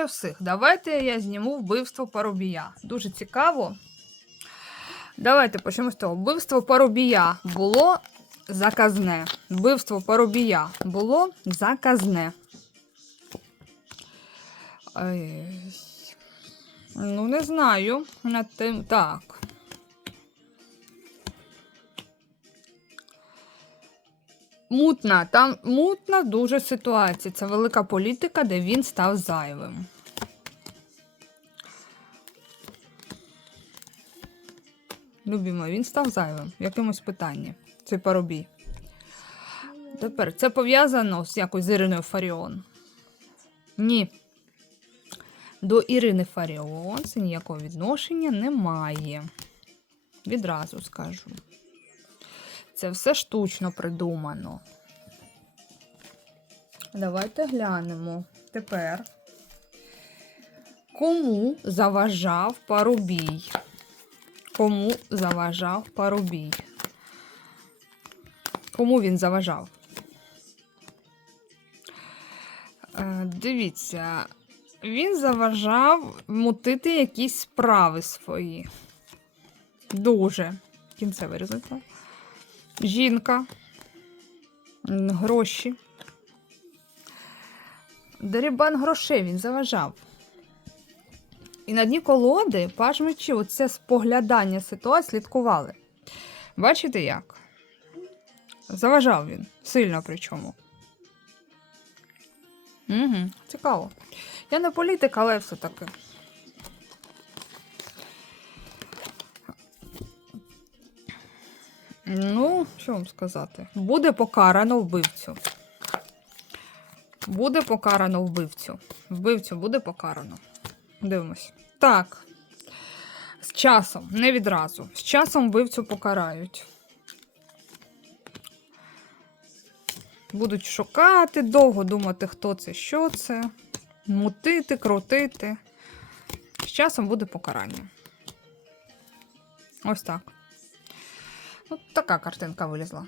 Всіх. Давайте я зніму вбивство Парубія. Дуже цікаво. Давайте почнемо з того. Вбивство Парубія було заказне. Вбивство Парубія було заказне. Ой, Ну, не знаю. Над тим. Так. Мутна, там мутна дуже ситуація. Це велика політика, де він став зайвим. Любімо, він став зайвим в якомусь питанні. Цей парубій. Тепер це пов'язано з якось з Іриною Фаріон. Ні. До Ірини Фаріон це ніякого відношення немає. Відразу скажу. Це все штучно придумано. Давайте глянемо тепер. Кому заважав парубій? Кому заважав парубій? Кому він заважав? Е, дивіться, він заважав мутити якісь справи свої. Дуже. Кінцевий результат. Жінка. Гроші. Дерибан грошей він заважав. І на дні колоди паж мечів, оце споглядання ситуації слідкували. Бачите як? Заважав він. Сильно причому. Угу, цікаво. Я не політик, але все-таки. Ну, що вам сказати? Буде покарано вбивцю. Буде покарано вбивцю. Вбивцю буде покарано. Дивимось. Так. З часом, не відразу. З часом вбивцю покарають. Будуть шукати, довго думати, хто це, що це. Мутити, крутити. З часом буде покарання. Ось так. От така картинка вилізла.